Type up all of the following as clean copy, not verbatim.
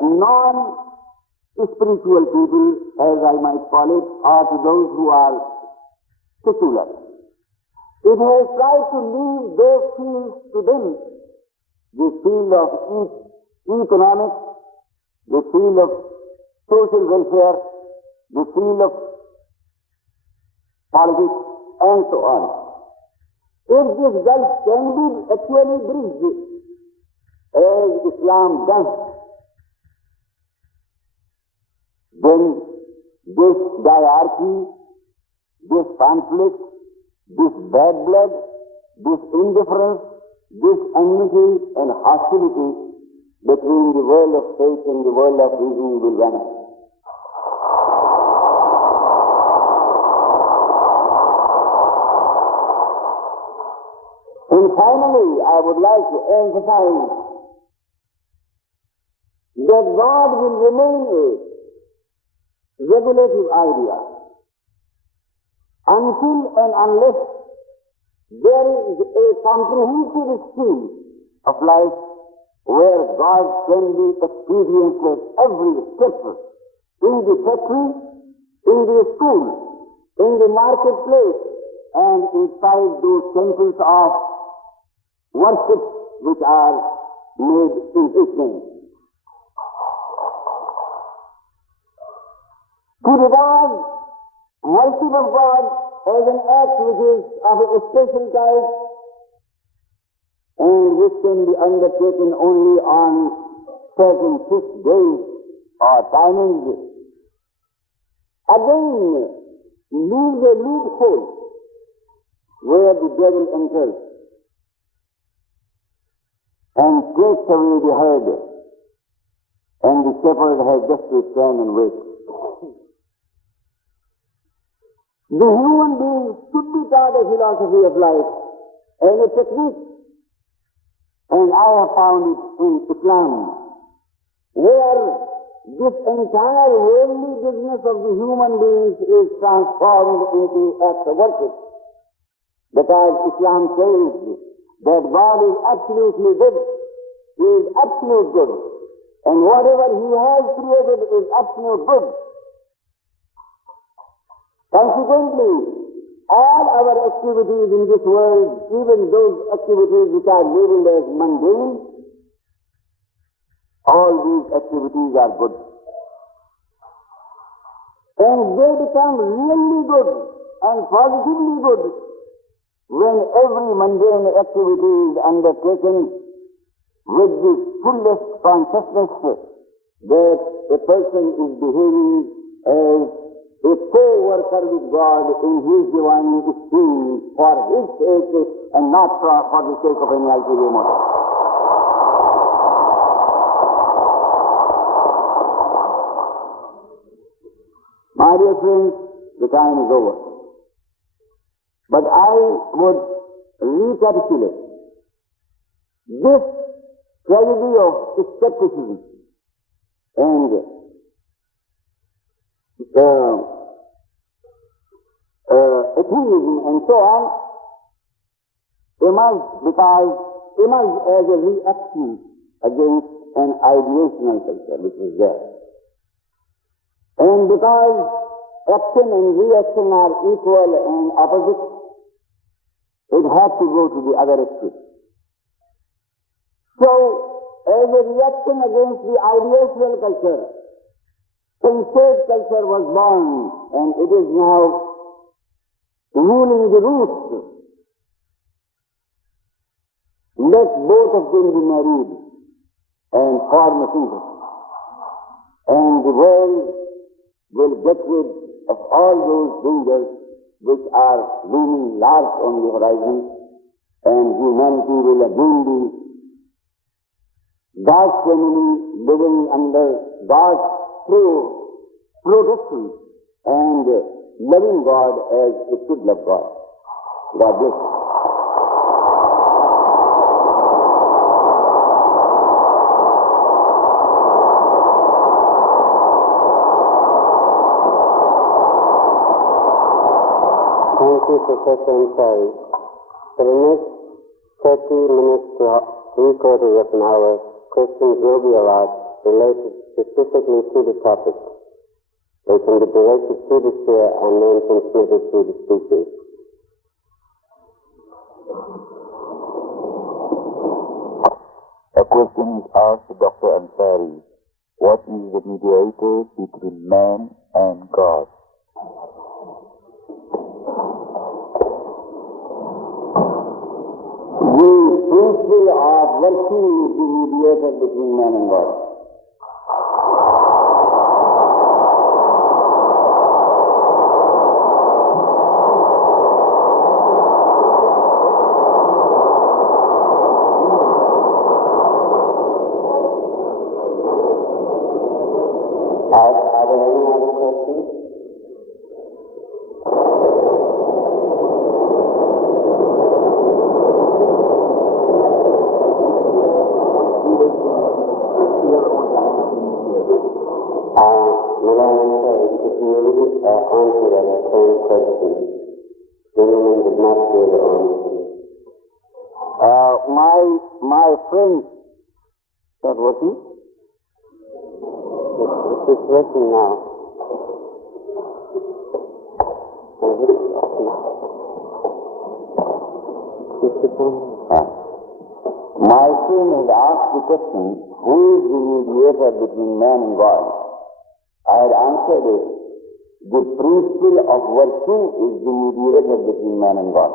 non-spiritual people, as I might call it, or to those who are secular. It has tried to leave those fields to them, the field of economics, the field of social welfare, the field of politics, and so on. If this gulf can be actually bridged, as Islam does, then this diarchy, this conflict, this bad blood, this indifference, this enmity and hostility between the world of faith and the world of reason will vanish. And finally, I would like to emphasize that God will remain a regulative idea until and unless there is a comprehensive scheme of life where God can be experienced at every step, in the factory, in the school, in the marketplace, and inside those temples of worship which are made in His name. To regard worship of God as an act which is of a special type and which can be undertaken only on certain fixed days or timings, again leaves a loophole where the devil enters and takes away the herd, and the shepherd has just to stand and wait. The human being should be taught a philosophy of life and a technique, and I have found it in Islam, where this entire worldly business of the human beings is transformed into acts of worship. Because Islam says that God is absolutely good, He is absolute good, and whatever He has created is absolute good. Consequently, all our activities in this world, even those activities which are labeled as mundane, all these activities are good. And they become really good and positively good when every mundane activity is undertaken with the fullest consciousness that a person is behaving as a co-worker with God in His divine scheme for His sake and not for the sake of any ulterior motive. My dear friends, the time is over. But I would recapitulate this tragedy of skepticism and atheism and so on emerged as a reaction against an ideational culture which is there. And because action and reaction are equal and opposite, it had to go to the other extreme. So, as a reaction against the ideational culture, sensate culture was born, and it is now ruling the roost. Let both of them be married and form a kingdom, and the world will get rid of all those dangers which are looming large on the horizon, and humanity will again be God's family living under God's protection and loving God as it should love God. God bless you. Thank you, Professor Ansari. For the next 30 minutes to 3/4 of an hour, questions will be allowed. related specifically to the topic. They can be directed to the chair and then transmitted to the speakers. A question is asked to Dr. Ansari. What is the mediator between man and God? The principle of virtue is the mediator between man and God. Are there any other questions? Mawlana says, if you really answer that same question, gentleman did not hear the answer. My friend, that was he? It's written now. My friend has asked the question, who is the mediator between man and God? I had answered it. The principle of virtue is the mediator between man and God.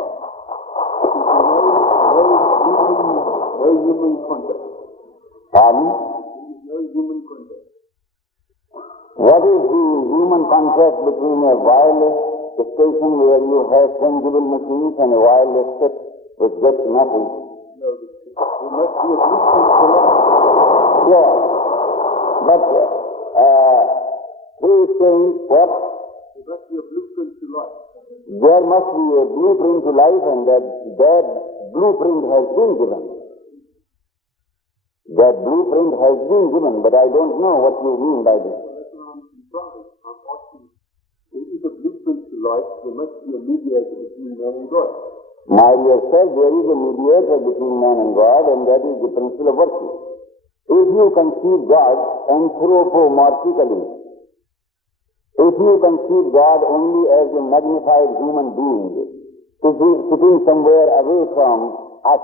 No human contact. Pardon? No human contact. What is the human contract between a wireless station where you have tangible machines and a wireless set which gets nothing? No, there must be a blueprint for life. Sure. But he is saying what? There must be a blueprint to life. There must be a blueprint to life, and that blueprint has been given. That blueprint has been given, but I don't know what you mean by this. That's what I'm implying. I'm asking, there is a blueprint to life, there must be a mediator between man and God. My dear sir, there is a mediator between man and God, and that is the principle of virtue. If you conceive God anthropomorphically, if you conceive God only as a magnified human being, sitting somewhere away from us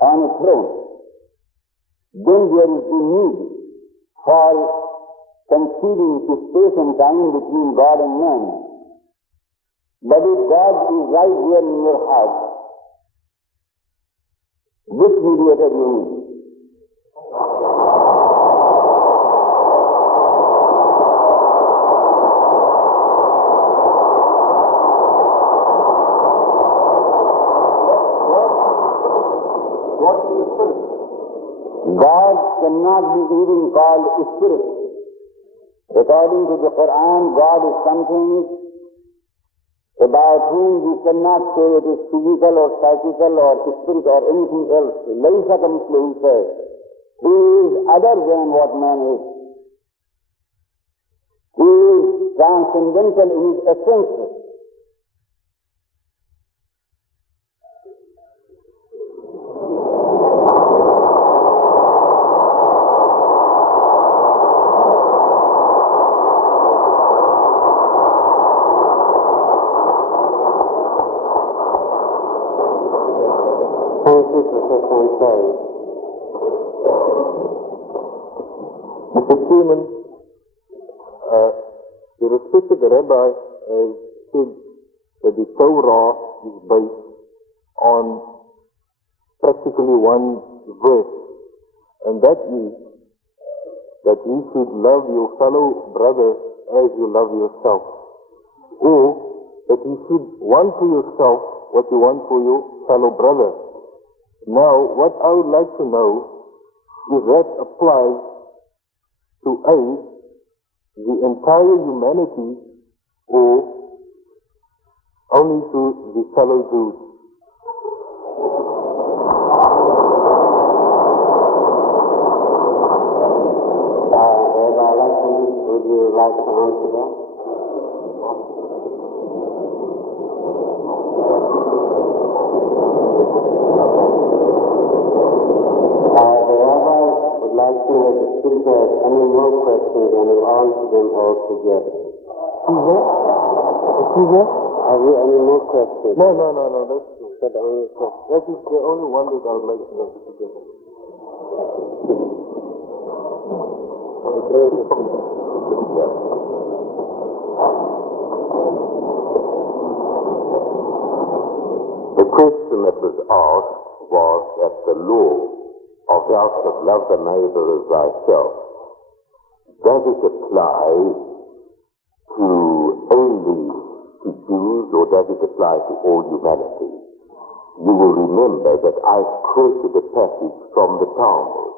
on a throne, then there is the need for conceiving space and time between God and man. But if God is right here in your heart, which mediator you need? What is spirit? God cannot be even called spirit. According to the Quran, God is something about whom you cannot say it is physical or psychical or spirit or anything else. Laysa kamithlihi shay. He is other than what man is. He is transcendental in his essence. Thank you, Professor Ansari. Mr. Chairman, the respected rabbi has said that the Torah is based on practically one verse, and that is that you should love your fellow brother as you love yourself, or that you should want for yourself what you want for your fellow brother. Now, what I would like to know is that applies to A, the entire humanity, or only to the fellow Jews. Rabbi, would you like to answer that? The rabbi would like to know the if there's any more questions, then we'll answer them all together. Excuse me? Have you any more questions? No, that's true. That only question. That is the only one that I would like to answer together. The question that was asked was that the law of thou shalt love thy neighbor as thyself, does it apply to only to Jews or does it apply to all humanity? You will remember that I quoted a passage from the Talmud.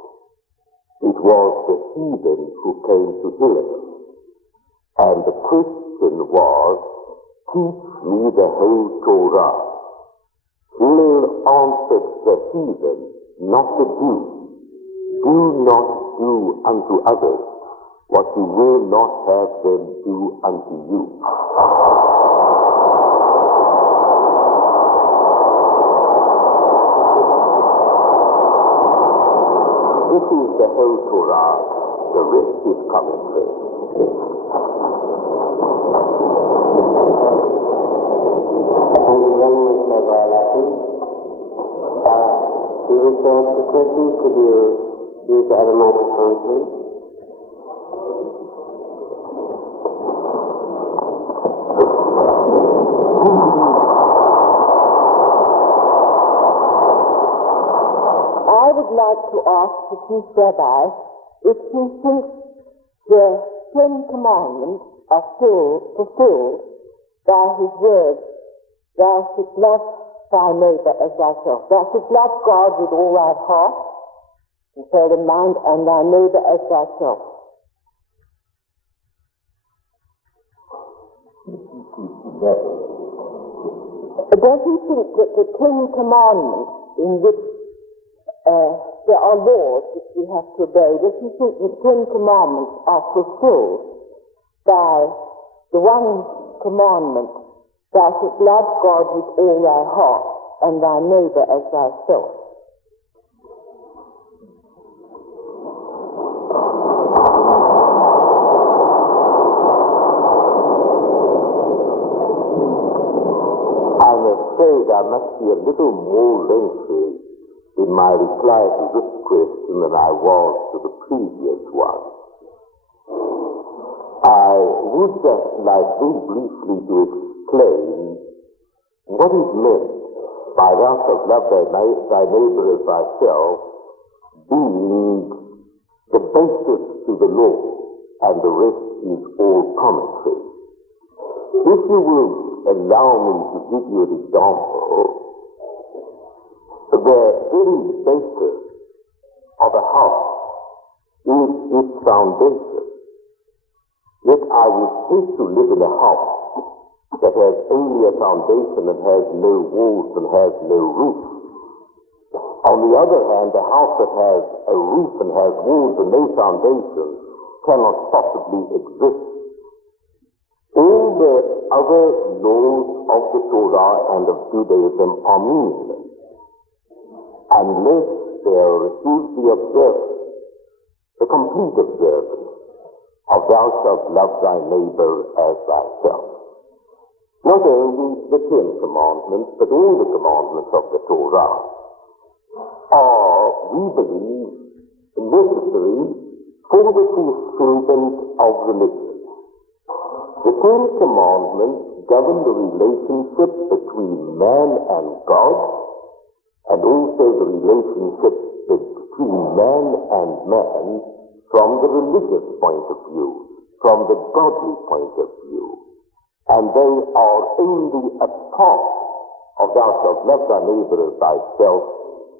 It was the heathen who came to Hillel, and the question was, teach me the whole Torah. Hillel answered the heathen, not the Jew. Do not do unto others what you will not have them do unto you. This is the whole Torah, the rest is commentary. Thank you very much, Mawlana. To return to the question, could you use the other microphone, please? I would like to ask the Chief Rabbi if he thinks the Ten Commandments are fulfilled by his words, thou shalt love thy neighbor as thyself. Thou shalt love God with all thy heart and soul and mind, and thy neighbor as thyself. Does he think that the Ten Commandments, in which there are laws which we have to obey, does he think the Ten Commandments are fulfilled by the one commandment, thou shalt love God with all thy heart and thy neighbor as thyself? I'm afraid I must be a little more lengthy in my reply to this question than I was to the previous one. I would just like very briefly to explain what is meant by thou shalt love thy neighbor as thyself being the basis to the law, and the rest is all commentary. If you will allow me to give you an example, the very basis of a house is its foundation. Yet I would hate to live in a house that has only a foundation and has no walls and has no roof. On the other hand, a house that has a roof and has walls and no foundation cannot possibly exist. All the other laws of the Torah and of Judaism are meaningless unless there is the observance, the complete observance of thou shalt love thy neighbor as thyself. Not only the Ten Commandments, but all the commandments of the Torah are, we believe, necessary for the fulfillment of religion. The Ten Commandments govern the relationship between man and God, and also the relationship between man and man from the religious point of view, from the godly point of view. And they are only a part of thou shalt love thy neighbor as thyself,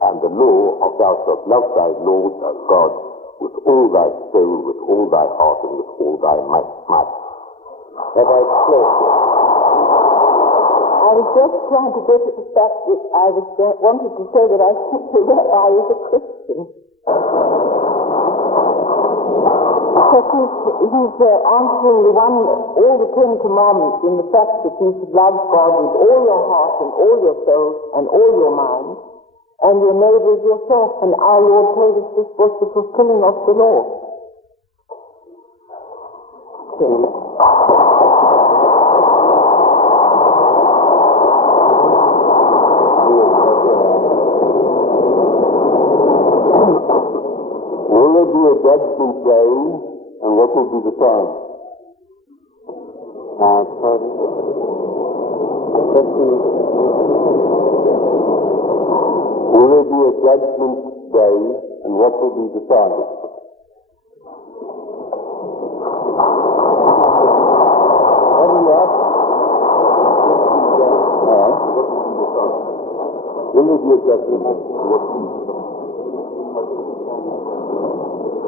and the law of thou shalt love thy Lord thy God with all thy soul, with all thy heart, and with all thy might. Have I explained it? I was just trying to get at the fact that I wanted to say that I think the Rabbi is a Christian. Because he's answering all the Ten Commandments in the fact that you should love God with all your heart and all your soul and all your mind, and your neighbor as yourself. And our Lord told us this was the fulfilling of the law. question. Will there be a judgment day, and what will be the time? Will there be a judgment day, and what will be the time? What do you ask? Will there be a judgment day? What will be the time?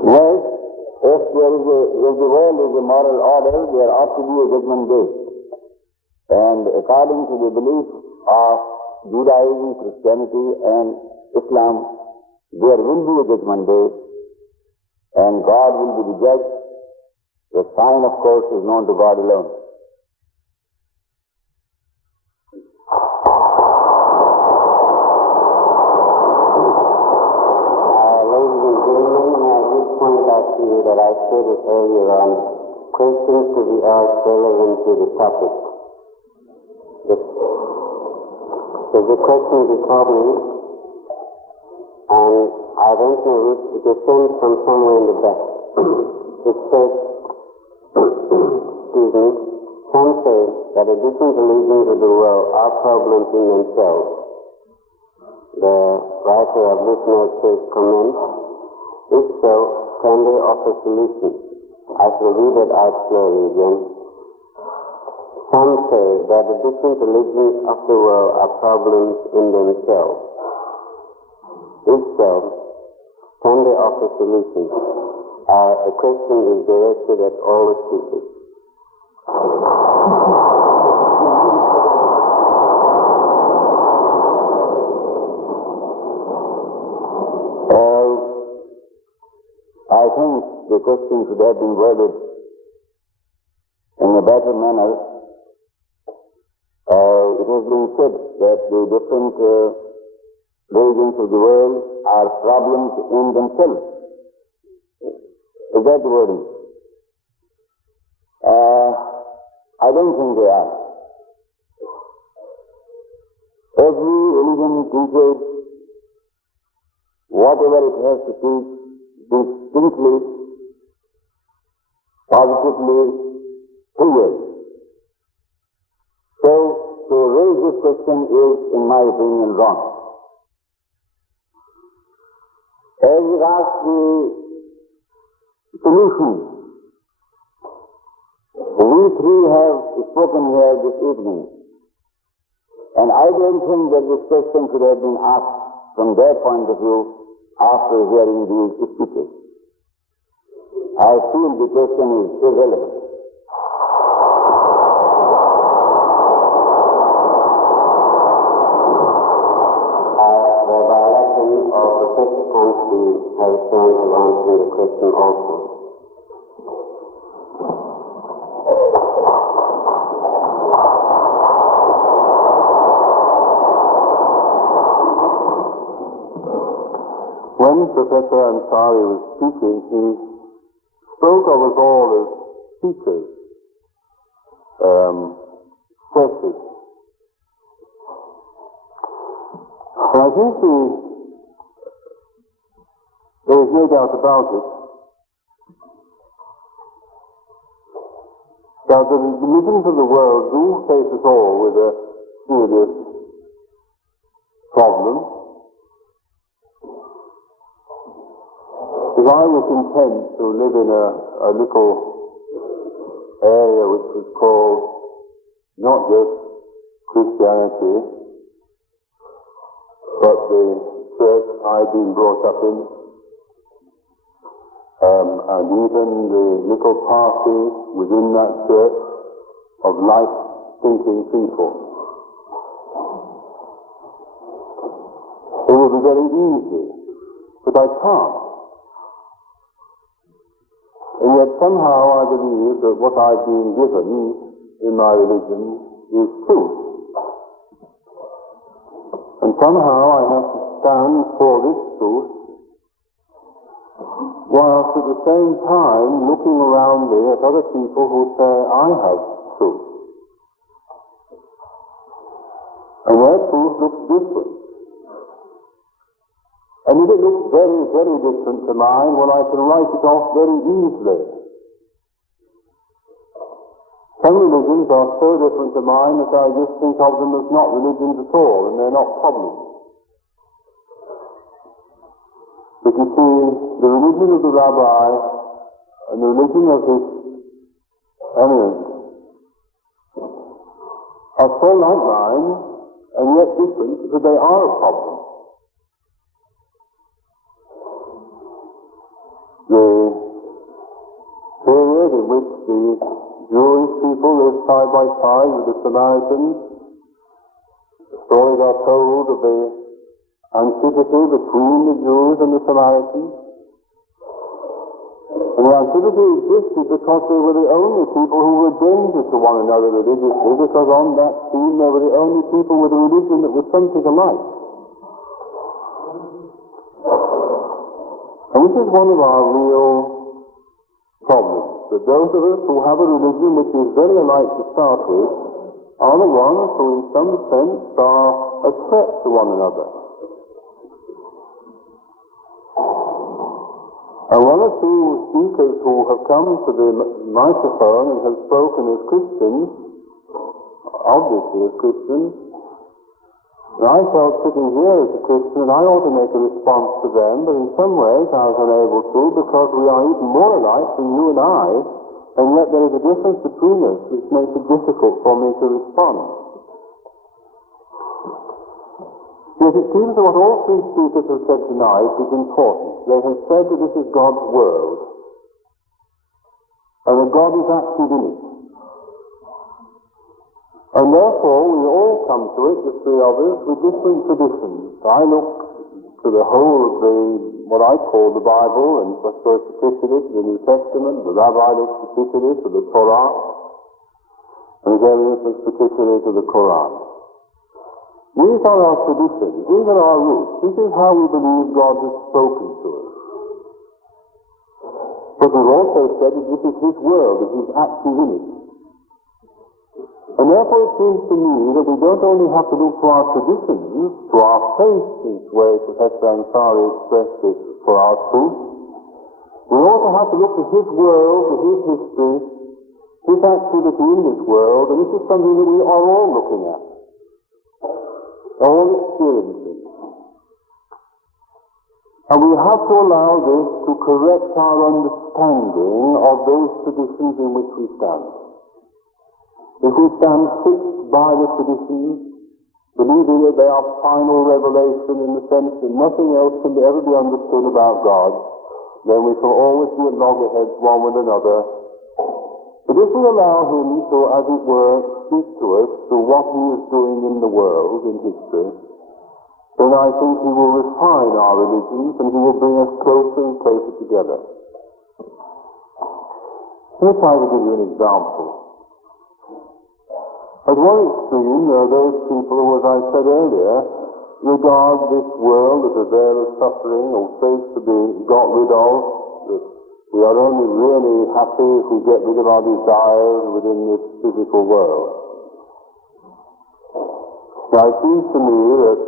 Yes, if the world is a moral order, there ought to be a judgment day. And according to the belief of Judaism, Christianity, and Islam, there will be a judgment day, and God will be the judge. The sign, of course, is known to God alone. That I stated earlier on, questions to be asked relevant to the topic. There's a question before me, and I don't know if it is sent from somewhere in the back. It says, excuse me, some say that the different religions of the world are problems in themselves. The writer of this note says, comment, if so, can they offer solutions? I shall read it out slowly again. Some say that the different religions of the world are problems in themselves. If so, can they offer solutions? A question is directed at all the speakers. I think the question should have been worded in a better manner. It has been said that the different religions of the world are problems in themselves. Is that the wording? I don't think they are. Every religion teaches whatever it has to teach distinctly, positively, clearly. So, to raise this question is, in my opinion, wrong. As regards the solution, we three have spoken here this evening, and I don't think that this question should have been asked from their point of view after hearing these speeches. I feel the question is irrelevant. Rabbi Alatin or Professor Kansi has a chance of answering the question also. When Professor Ansari was speaking, he spoke of us all as teachers, professors. And I think there is no doubt about it that the religions of the world do face us all with a serious problem. If I was content to live in a little area which was called not just Christianity, but the church I'd been brought up in, and even the little party within that church of like-thinking people, it would be very easy, but I can't. And yet somehow I believe that what I've been given in my religion is truth. And somehow I have to stand for this truth whilst at the same time looking around me at other people who say, I have truth. And their truth looks different. And if it looks very, very different to mine, well, I can write it off very easily. Some religions are so different to mine that I just think of them as not religions at all, and they're not problems. But you see, the religion of the rabbi and the religion of his eminence are so like mine, and yet different, that they are a problem. The period in which the Jewish people lived side by side with the Samaritans, the stories are told of the antipathy between the Jews and the Samaritans. And the antipathy existed because they were the only people who were dangerous to one another religiously, because on that scene they were the only people with a religion that was something alike. And this is one of our real problems, that those of us who have a religion which is very alike to start with are the ones who in some sense are a threat to one another. And one or two speakers who have come to the microphone and have spoken as Christians, obviously as Christians, and I felt sitting here as a Christian and I ought to make a response to them, but in some ways I was unable to, because we are even more alike than you and I, and yet there is a difference between us which makes it difficult for me to respond. Yet it seems that what all three speakers have said tonight is important. They have said that this is God's world, and that God is active in it. And therefore we all come to it, the three of us, with different traditions. I look to the whole of what I call the Bible, and I suppose particularly to the New Testament. The rabbi looks particularly to the Torah, and Arius looks particularly to the Quran. These are our traditions, these are our roots, this is how we believe God has spoken to us. But we've also said that this is His world, that He's active in it. And therefore it seems to me that we don't only have to look to our traditions, to our faith, in the way Professor Ansari expressed it, for our truth. We also have to look to His world, to His history, His activity in this world, and this is something that we are all looking at, all experiencing. And we have to allow this to correct our understanding of those traditions in which we stand. If we stand fixed by the traditions, believing that they are final revelation in the sense that nothing else can ever be understood about God, then we shall always be at loggerheads one with another. But if we allow Him to, as it were, speak to us through what He is doing in the world, in history, then I think He will refine our religions and He will bring us closer and closer together. Let me try to give you an example. At one extreme, there are those people who, as I said earlier, regard this world as a veil of suffering or faith to be got rid of, that we are only really happy if we get rid of our desires within this physical world. Now it seems to me that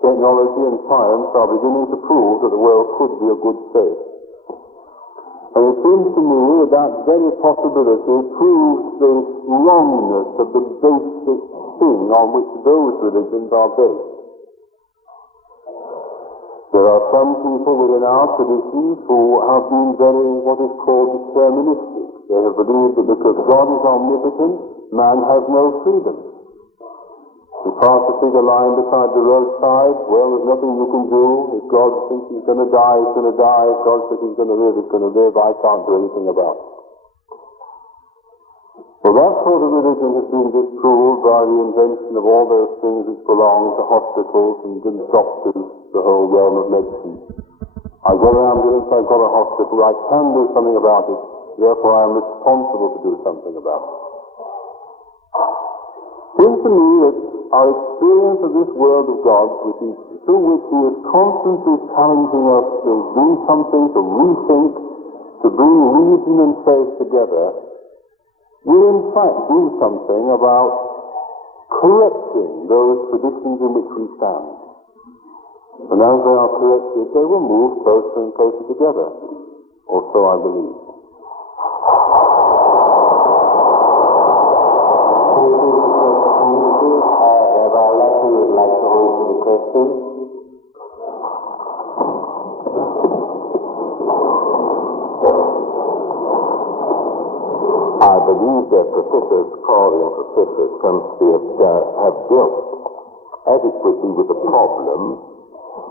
technology and science are beginning to prove that the world could be a good state. And it seems to me that that very possibility proves the wrongness of the basic thing on which those religions are based. There are some people within our traditions who have been very, what is called, deterministic. They have believed that because God is omnipotent, man has no freedom. You pass a figure line beside the roadside, well, there's nothing you can do. If God thinks he's going to die, he's going to die. If God thinks he's going to live, he's going to live. I can't do anything about it. Well, that sort of religion has been disproved by the invention of all those things which belong to hospitals and doctors, the whole realm of medicine. I've got an ambulance, I've got a hospital, I can do something about it, therefore I am responsible to do something about it. It seems to me that our experience of this world of God, through which He is constantly challenging us to do something, to rethink, to bring reason and faith together, will in fact do something about correcting those traditions in which we stand. And as they are corrected, they will move closer and closer together, or so I believe. Rabbi Latin would like to answer the question. I believe that Professor Corey and Professor Cumsted have dealt adequately with the problem,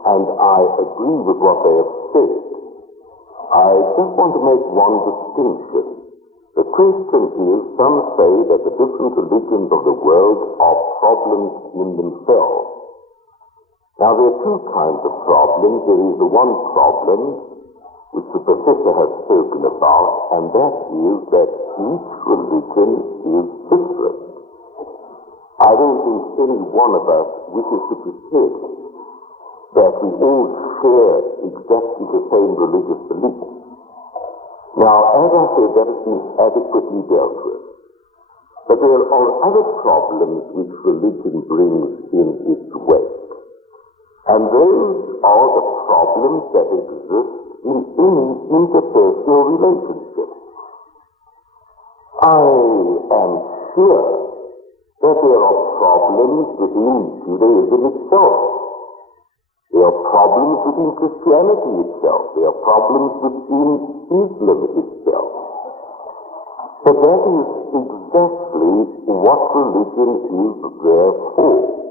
and I agree with what they have said. I just want to make one distinction. The question is, some say that the different religions of the world are problems in themselves. Now, there are two kinds of problems. There is the one problem which the professor has spoken about, and that is that each religion is different. I don't think any one of us wishes to pretend that we all share exactly the same religious beliefs. Now, as I said, that has been adequately dealt with. But there are other problems which religion brings in its wake. And those are the problems that exist in any interpersonal relationship. I am sure that there are problems within Judaism itself. There are problems within Christianity itself. There are problems within Islam itself. But that is exactly what religion is there for.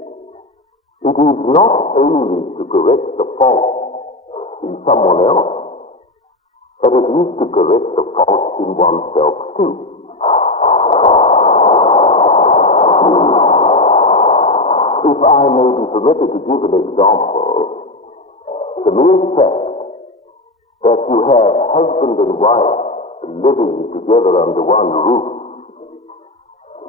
It is not only to correct the fault in someone else, but it is to correct the fault in oneself too. If I may be permitted to give an example, the mere fact that you have husband and wife living together under one roof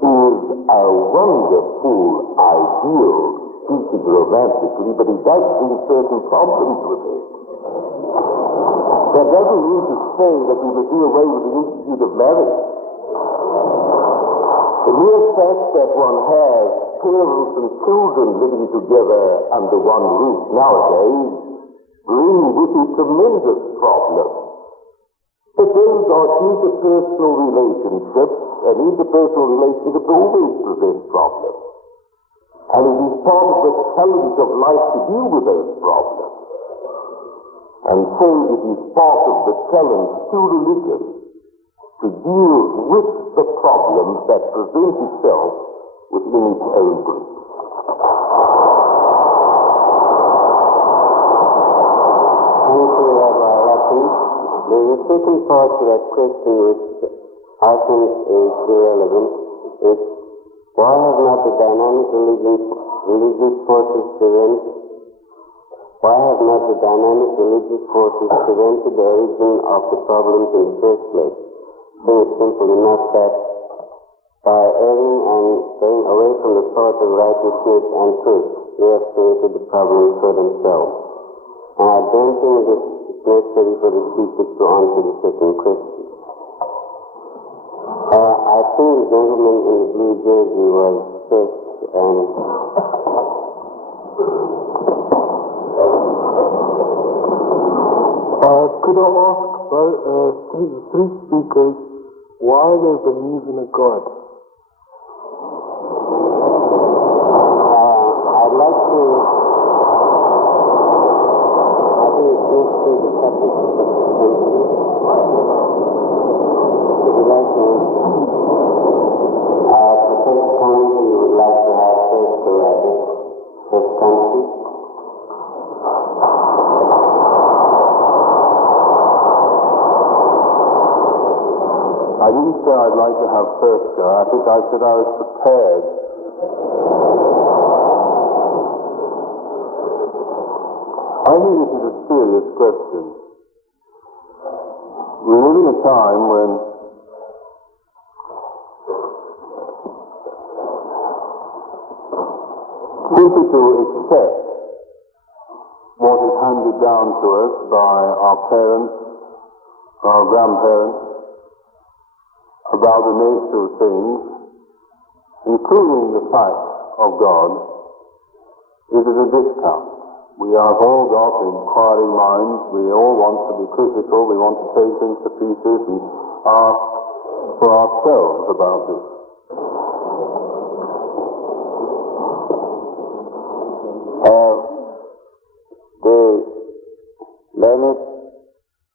is a wonderful ideal, speaking romantically, but it does bring certain problems with it. That doesn't mean to say that we would do away with the institute of marriage. The mere fact that one has parents and children living together under one roof nowadays brings with it tremendous problems. But those are interpersonal relationships, and interpersonal relationships always present problems. And it is part of the challenge of life to deal with those problems. And so it is part of the challenge to religion to deal with the problems that present itself within its own group. Thank you, Rabbi Latin. There is a second part to that question which I think is irrelevant. It's why have not the dynamic religious forces prevented the origin of the problems in the first place? I think it's simple enough that by erring and staying away from the path of righteousness and truth, they have created the problems for themselves. And I don't think it's necessary for the speakers to answer the second question. I think the gentleman in the blue jersey was first, and could I ask three speakers why they believe in a God? I'd like to, I think it's necessary the subject of the attention. Would you like to, the first comment you would like to have first to first country? I didn't say I'd like to have first go. I think I said I was prepared. I think this is a serious question. We live in a time when easy to accept what is handed down to us by our parents, our grandparents, about the nature of things, including the fact of God, is at a discount. We have all got inquiring minds, we all want to be critical, we want to take things to pieces and ask for ourselves about it. The learned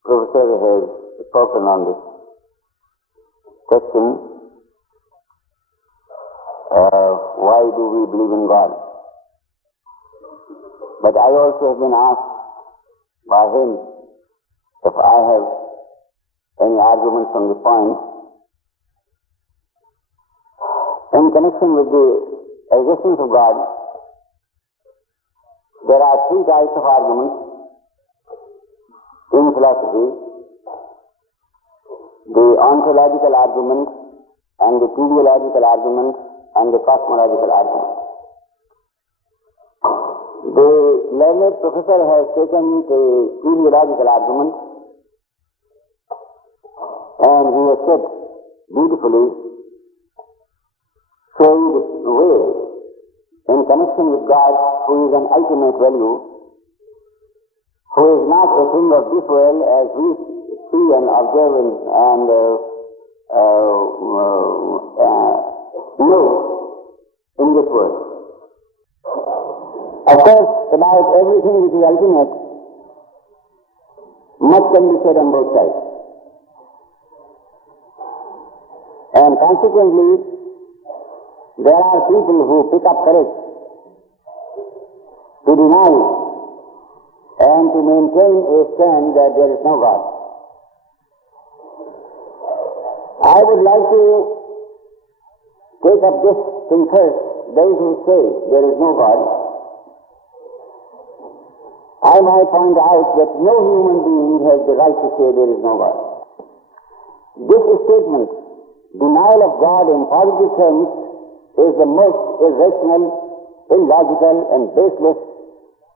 professor has spoken on this question, why do we believe in God? But I also have been asked by him if I have any arguments on the point. In connection with the existence of God, there are three types of arguments in philosophy: the ontological argument, and the teleological argument, and the cosmological argument. The learned professor has taken the teleological argument, and he has said beautifully, showing the way in connection with God, who is an ultimate value, who is not a thing of this world as we see and observe and know in this world. Of course, about everything which is ultimate, much can be said on both sides. And consequently, there are people who pick up courage to deny and to maintain a stand that there is no God. I would like to take up this thing first. Those who say there is no God, I might point out that no human being has the right to say there is no God. This statement, denial of God in positive terms, is the most irrational, illogical, and baseless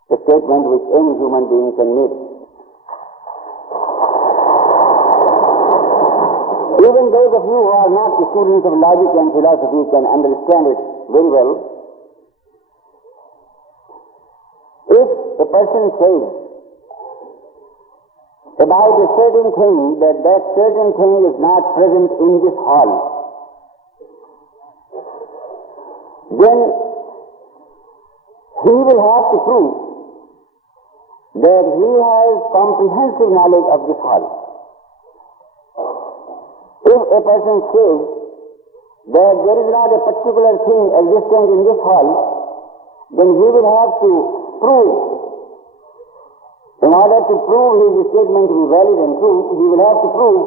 statement which any human being can make. Even those of you who are not students of logic and philosophy can understand it very well. If a person says about a certain thing that that certain thing is not present in this hall, then he will have to prove that he has comprehensive knowledge of this hall. If a person says that there is not a particular thing existent in this hall, then he will have to prove, in order to prove his statement to be valid and true, he will have to prove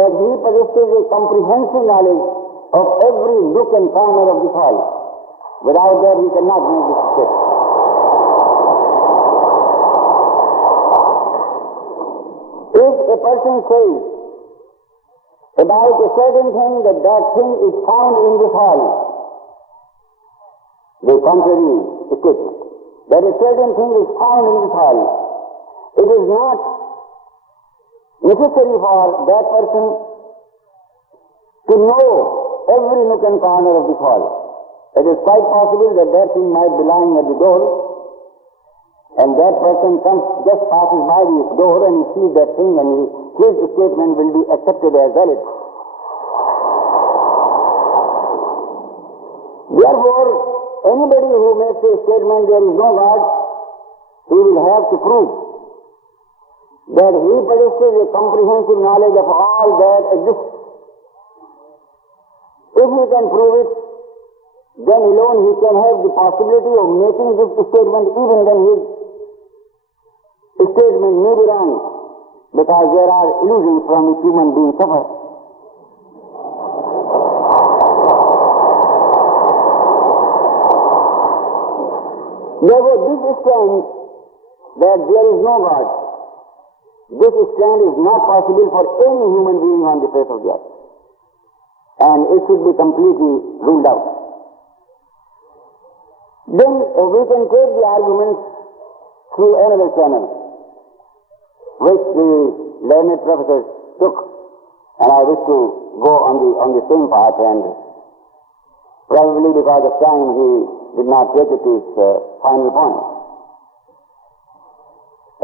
that he possesses a comprehensive knowledge of every nook and corner of this hall. Without that, he cannot make this statement. If a person says about a certain thing that that thing is found in this hall, the contrary statement, that a certain thing is found in this hall, it is not necessary for that person to know every nook and corner of this hall. It is quite possible that that thing might be lying at the door, and that person just passes by the door and he sees that thing, and his statement will be accepted as valid. Therefore, anybody who makes a statement there is no God, he will have to prove that he possesses a comprehensive knowledge of all that exists. If he can prove it, then alone he can have the possibility of making this statement, even when his statement may be wrong, because there are illusions from which human beings suffer. Therefore, this stand that there is no God, this stand is not possible for any human being on the face of the earth, and it should be completely ruled out. Then we can take the argument through another channel, which the learned professor took, and I wish to go on the same path, and probably because of time he did not take it to his final point.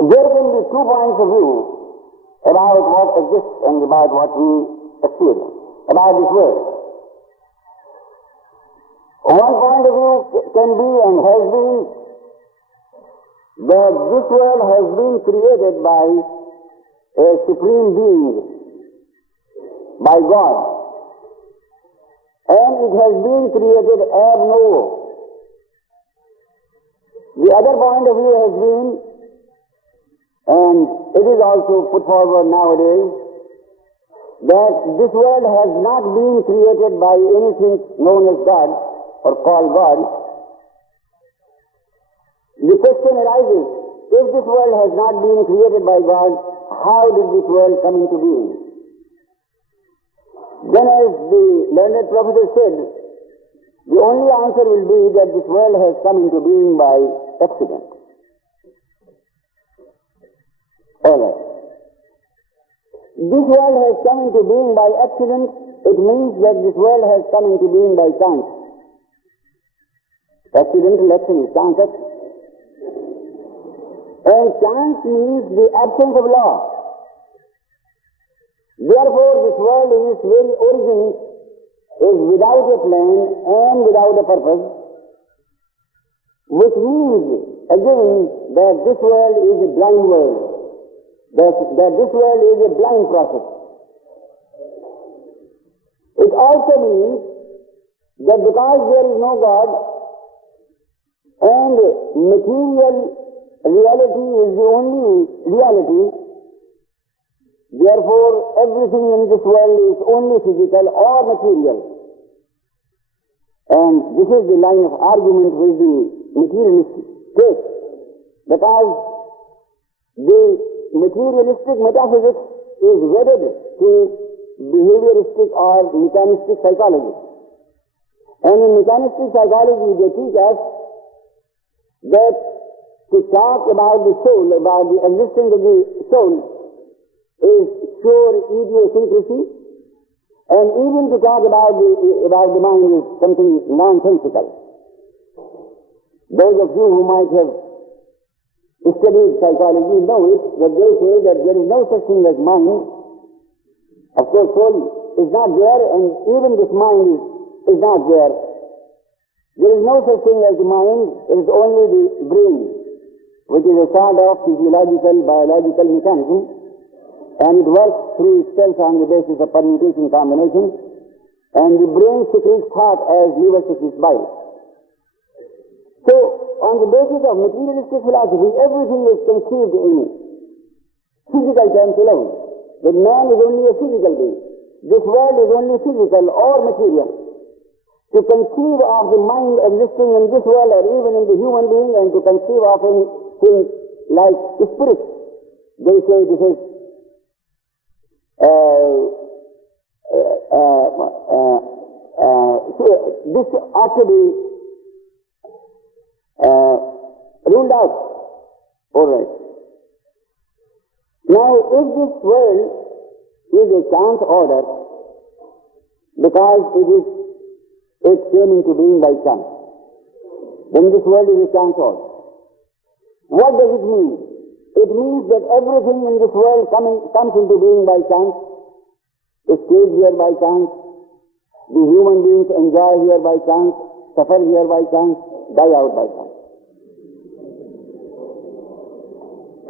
There can be 2 points of view about what exists and about what we experience, about this world. One point of view can be and has been that this world has been created by a supreme being, by God, and it has been created ab novo. The other point of view has been, and it is also put forward nowadays, that this world has not been created by anything known as God or called God. The question arises, if this world has not been created by God, how did this world come into being? Then, as the learned professor said, the only answer will be that this world has come into being by accident. Alright. This world has come into being by accident, it means that this world has come into being by chance. Accidental action is chance action. And chance means the absence of law. Therefore, this world in its very origin is without a plan and without a purpose, which means, again, that this world is a blind world, that this world is a blind process. It also means that because there is no God and material reality is the only reality, therefore everything in this world is only physical or material. And this is the line of argument with the materialistic take, because the materialistic metaphysics is wedded to behavioristic or mechanistic psychology. And in mechanistic psychology they teach us that to talk about the soul, about the existence of the soul, is pure idiosyncrasy, and even to talk about the mind is something nonsensical. Those of you who might have studied psychology know it, that they say that there is no such thing as mind. Of course, soul is not there, and even this mind is not there. There is no such thing as the mind, it is only the brain, which is a sort of physiological, biological mechanism, and it works through itself on the basis of permutation combination, and the brain secretes thought as liver secretes bile. So, on the basis of materialistic philosophy, everything is conceived in physical terms alone. That man is only a physical being. This world is only physical or material. To conceive of the mind existing in this world or even in the human being, and to conceive of things like spirit, they say this is this ought to be ruled out. All right. Now, if this world is a chance order, because it came into being by chance, then this world is a chance order. What does it mean? It means that everything in this world comes into being by chance, stays here by chance, the human beings enjoy here by chance, suffer here by chance, die out by chance.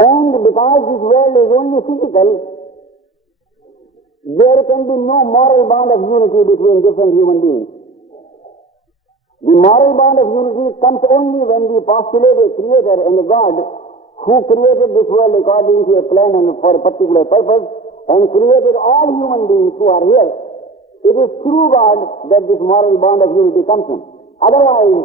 And because this world is only physical, there can be no moral bond of unity between different human beings. The moral bond of unity comes only when we postulate a creator and a God who created this world according to a plan and for a particular purpose, and created all human beings who are here. It is through God that this moral bond of unity comes in. Otherwise,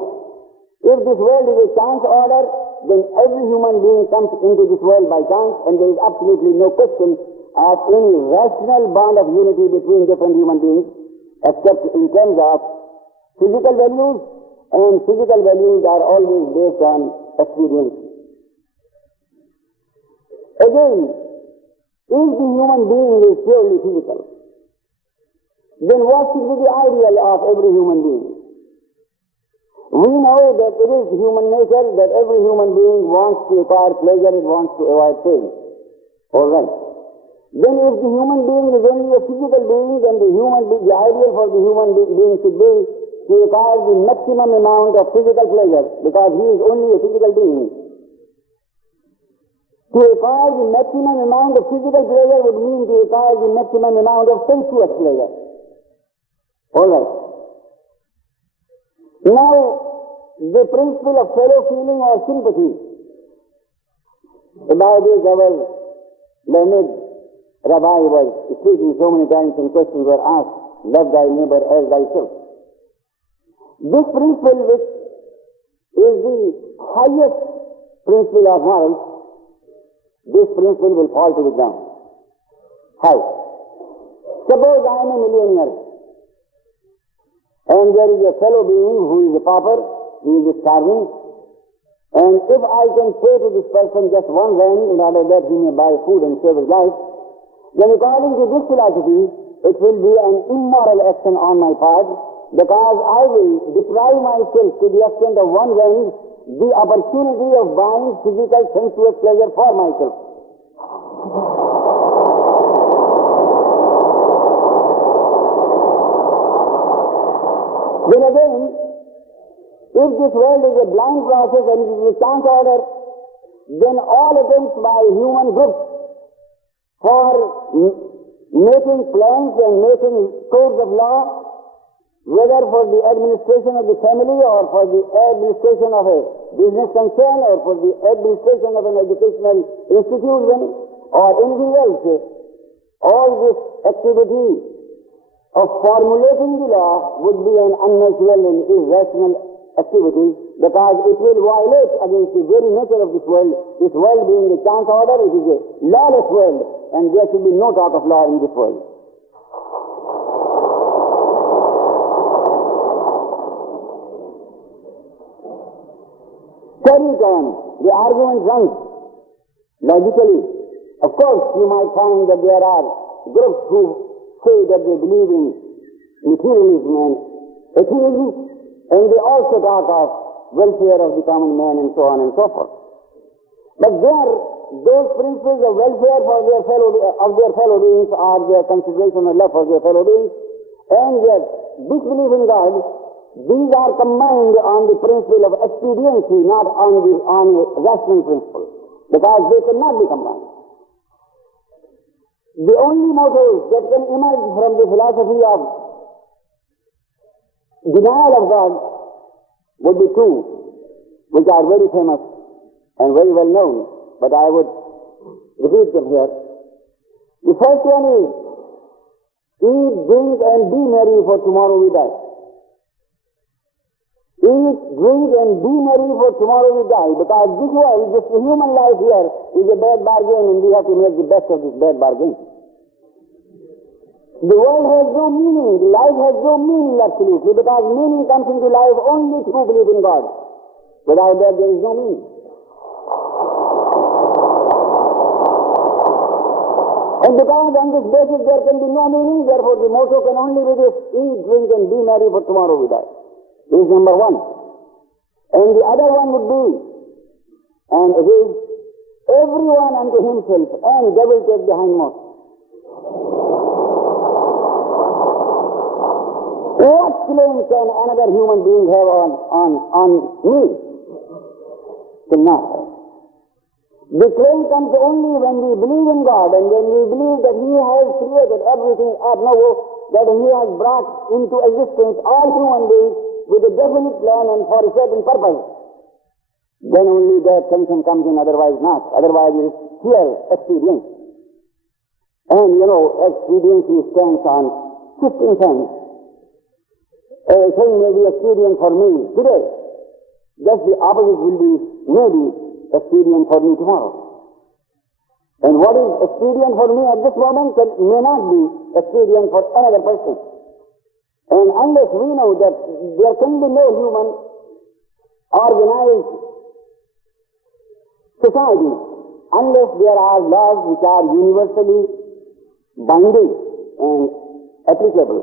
if this world is a chance order, then every human being comes into this world by chance, and there is absolutely no question of any rational bond of unity between different human beings, except in terms of physical values and physical values are always based on experience. Again, if the human being is purely physical, then what should be the ideal of every human being? We know that it is human nature that every human being wants to acquire pleasure, it wants to avoid pain. All right. Then if the human being is only a physical being, then the ideal for the human being should be to acquire the maximum amount of physical pleasure, because he is only a physical being. To acquire the maximum amount of physical pleasure would mean to acquire the maximum amount of sensuous pleasure. All right. Now, the principle of fellow feeling or sympathy, about this our learned Rabbi was speaking so many times and questions were asked, love thy neighbor as thyself. This principle, which is the highest principle of morals, this principle will fall to the ground. How? Suppose I am a millionaire, and there is a fellow being who is a pauper, he is starving, and if I can pay to this person just one rand in order that he may buy food and save his life, then according to this philosophy, it will be an immoral action on my part, because I will deprive myself to the extent of one rand the opportunity of buying physical sensuous pleasure for myself. Then again, if this world is a blind process and it is a chance order, then all attempts by human groups for making plans and making codes of law, whether for the administration of the family or for the administration of a business concern or for the administration of an educational institution or anything else, all this activity of formulating the law would be an unnatural and irrational activity, because it will violate against the very nature of this world being a chance order. It is a lawless world, and there should be no talk of law in this world. Carry it on. The argument runs logically. Of course, you might find that there are groups who say that they believe in materialism and atheism, and they also talk of welfare of the common man and so on and so forth. But there, those principles of welfare for their fellow beings are their consideration of love for their fellow beings, and their disbelief in God, these are combined on the principle of expediency, not on a rational principle, because they cannot be combined. The only motives that can emerge from the philosophy of denial of God would be two, which are very famous and very well known, but I would repeat them here. The first one is, eat, drink, and be merry, for tomorrow we die. Eat, drink, and be merry, for tomorrow we die, because this world, this human life here, is a bad bargain, and we have to make the best of this bad bargain. The world has no meaning, life has no meaning absolutely, because meaning comes into life only through belief in God. Without that there is no meaning. And because on this basis there can be no meaning, therefore the motto can only be this: eat, drink, and be merry, for tomorrow we die. This is number one. And the other one would be, and it is, everyone unto himself, and devil take the hindmost. What claim can another human being have on me? Cannot have. The claim comes only when we believe in God, and when we believe that He has created everything ab novo, that He has brought into existence all human beings with a definite plan and for a certain purpose. Then only that tension comes in, otherwise not. Otherwise it is sheer expedience. And expediency stands on 15 things. A thing may be expedient for me today, just the opposite will be maybe expedient for me tomorrow. And what is expedient for me at this moment may not be expedient for another person. And unless we know that there can be no human organized societies unless there are laws which are universally binding and applicable.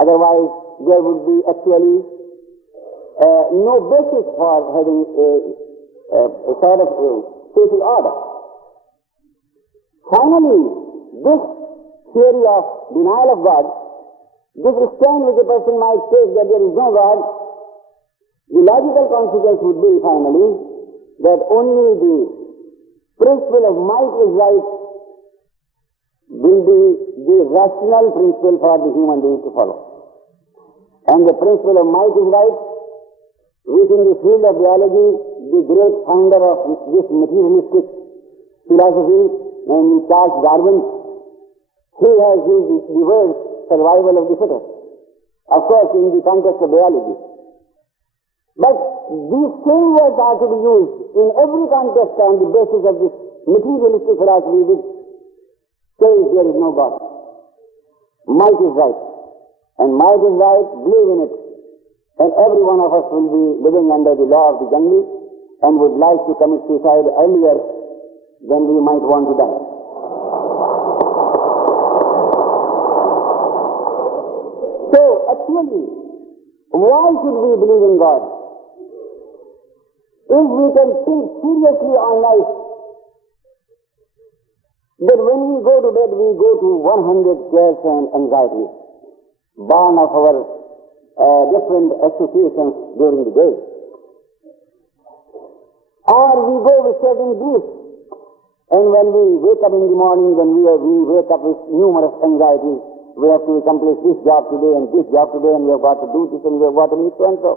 Otherwise, there would be actually no basis for having a sort of a social order. Finally, this theory of denial of God, this stand which a person might take that there is no God, the logical consequence would be finally that only the principle of might is right will be the rational principle for the human being to follow. And the principle of might is right, which in the field of biology, the great founder of this materialistic philosophy, namely Charles Darwin, he has used the word survival of the fittest, of course in the context of biology. But these same words are to be used in every context on the basis of this materialistic philosophy which says there is no God. Might is right. And might is right, believe in it. And every one of us will be living under the law of the jungle and would like to commit suicide earlier than we might want to die. So, actually, why should we believe in God? If we can think seriously on life, that when we go to bed, we go to 100 cares and anxieties, born of our different associations during the day. Or we go with certain griefs, and when we wake up in the morning, when we wake up with numerous anxieties, we have to accomplish this job today and this job today, and we have got to do this and we have got to meet so and so.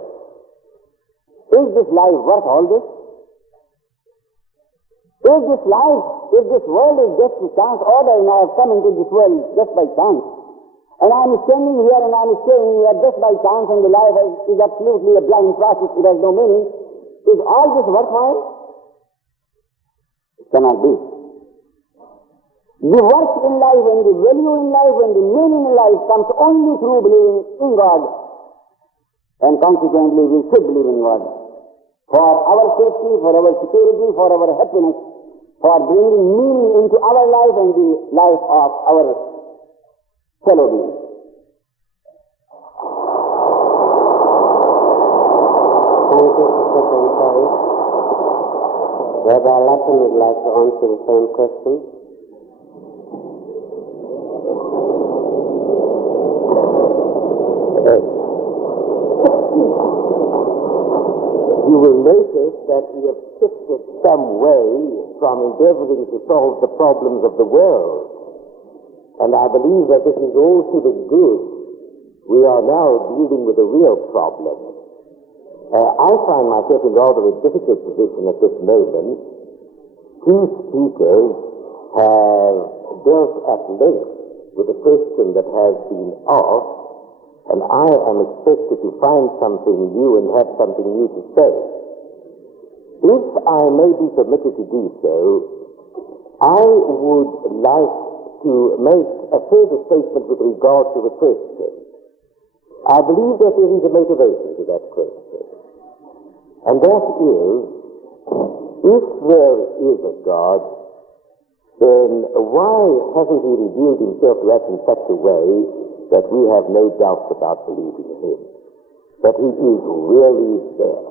Is this life worth all this? Is this life, if this world is just a chance order and I have come into this world just by chance, and I am standing here and I am staying here just by chance and the life is absolutely a blind process, it has no meaning, is all this worthwhile? It cannot be. The worth in life and the value in life and the meaning in life comes only through believing in God. And consequently, we should believe in God. For our safety, for our security, for our happiness, for bringing meaning into our life and the life of our fellow beings. Thank you, Professor Ansari. Rabbi Lappin would like to answer the same question. You will notice that we have shifted some way from endeavoring to solve the problems of the world. And I believe that this is all to the good. We are now dealing with a real problem. I find myself in rather a difficult position at this moment. Two speakers have dealt at length with a question that has been asked, and I am expected to find something new and have something new to say. If I may be permitted to do so, I would like to make a further statement with regard to the question. I believe that there is a motivation to that question. And that is, if there is a God, then why hasn't he revealed himself to us in such a way that we have no doubts about believing in him, that he is really there?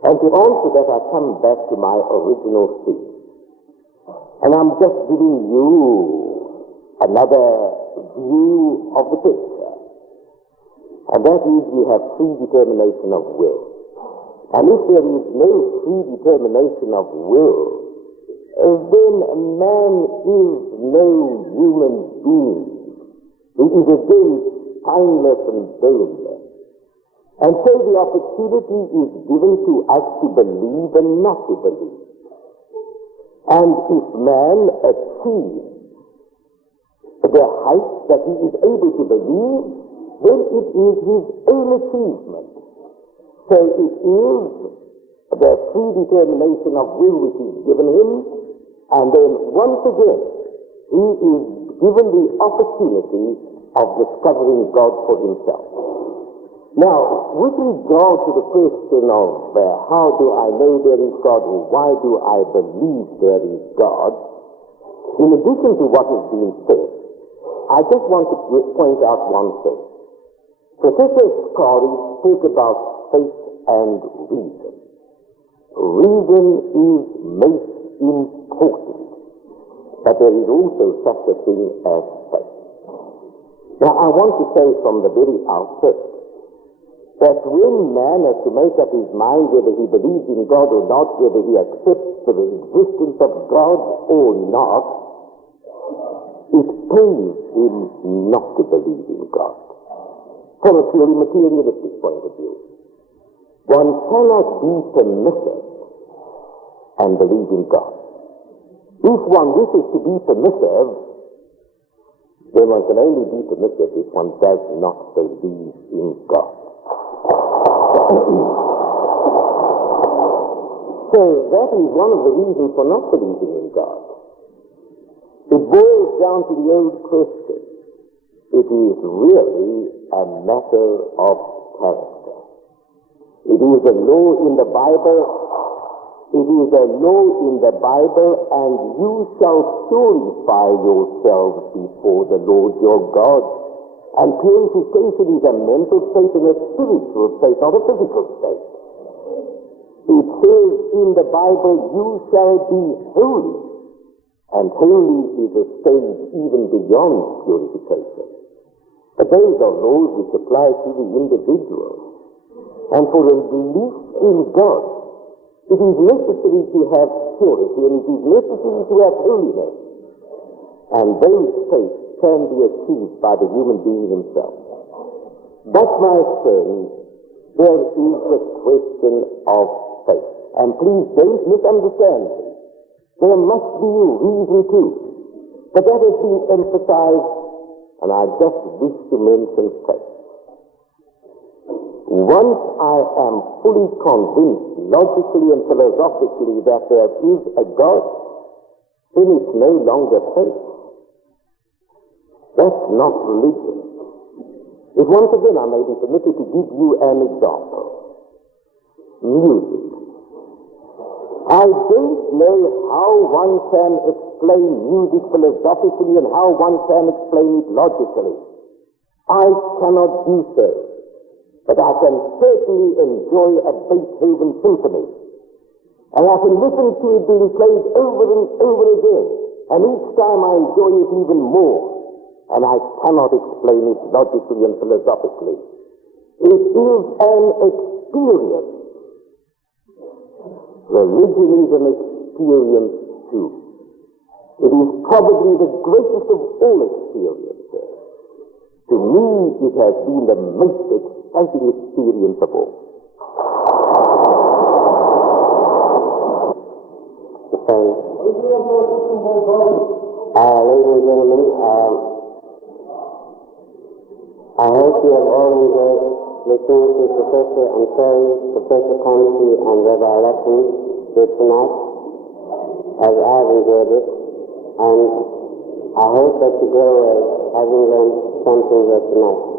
And to answer that, I come back to my original theme. And I'm just giving you another view of the picture. And that is, we have free determination of will. And if there is no free determination of will, then man is no human being. He is again timeless and boundless. And so the opportunity is given to us to believe and not to believe. And if man achieves the height that he is able to believe, then it is his own achievement. So it is the free determination of will which is given him, and then once again he is given the opportunity of discovering God for himself. Now, with regard to the question of how do I know there is God or why do I believe there is God, in addition to what has been said, I just want to point out one thing. Professor Scary spoke about faith and reason. Reason is most important, but there is also such a thing as faith. Now, I want to say from the very outset that when man has to make up his mind whether he believes in God or not, whether he accepts the existence of God or not, it pays him not to believe in God. From a purely materialistic point of view, one cannot be permissive and believe in God. If one wishes to be permissive, then one can only be permissive if one does not believe in God. So that is one of the reasons for not believing in God. It boils down to the old question. It is really a matter of character. It is a law in the Bible. It is a law in the Bible, and you shall purify yourselves before the Lord your God. And purification is a mental state and a spiritual state, not a physical state. It says in the Bible, you shall be holy. And holy is a stage even beyond purification. But those are laws which apply to the individual. And for a belief in God, it is necessary to have purity, and it is necessary to have holiness. And those states can be achieved by the human being himself. But, my friends, there is the question of faith. And please don't misunderstand me. There must be a reason too. But that has been emphasized, and I just wish to mention faith. Once I am fully convinced, logically and philosophically, that there is a God, then it's no longer faith. That's not religion. If once again I may be permitted to give you an example. Music. I don't know how one can explain music philosophically and how one can explain it logically. I cannot do so. But I can certainly enjoy a Beethoven symphony. And I can listen to it being played over and over again. And each time I enjoy it even more. And I cannot explain it logically and philosophically. It is an experience. Religion is an experience too. It is probably the greatest of all experiences. To me, it has been the most exciting experience of all. Ladies and gentlemen, I hope you have all enjoyed listening to Professor Ansari, Professor Kansi, and Rabbi Lessons here tonight, as I have enjoyed it, and I hope that you go away having learned something here tonight.